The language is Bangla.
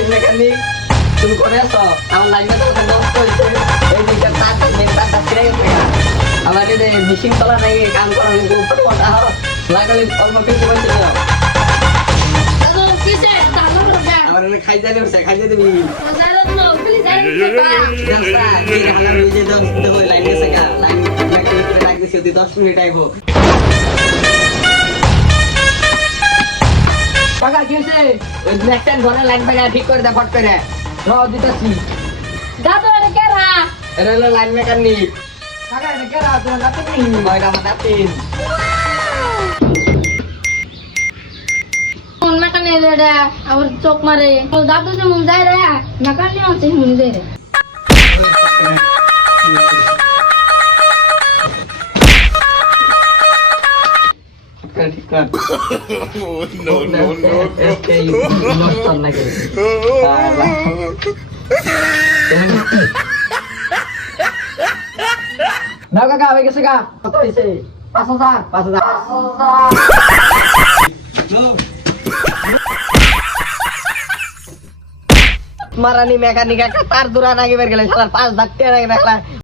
লাইন মেকানিক তুমি করে আসো আমার লাইনটা তো নষ্ট হয়েছে এই দুইটা তার মেন তারটা ছিঁড়ে গেছে আমার এই যে মেশিন চলা নাই কাম করা উপরে কথা লাগালে অল্প কিছু বলছে আমার খাই যাবে খাই যাবে দিবি লাইন গেছে গা লাইন লাগতেছে 10 মিনিট আইবো টাকা কি হয়েছে ওই নেক্সট টাইম ঘরে লাইন পাকা ঠিক করে দে ফট করে রাও দিতেছি দাদু এটা কেরা এটা হলো লাইন মেকানিক টাকা এটা কেরা তোমার দাঁতে নেই ময়দা মাথা তিন কোন মেকানি রে আবার চোখ মারে ও দাদু যে মন যায় রে মেকানি আছে মন যায় রে ঠিক কর no no no okay lost on লাগে না কাকা হয়ে গেছে গা কত হইছে 5000 মারানি মেকানিক একটা তার দূরা নাগিবার গেলে শালার 5 লাখ টাকা রাখলা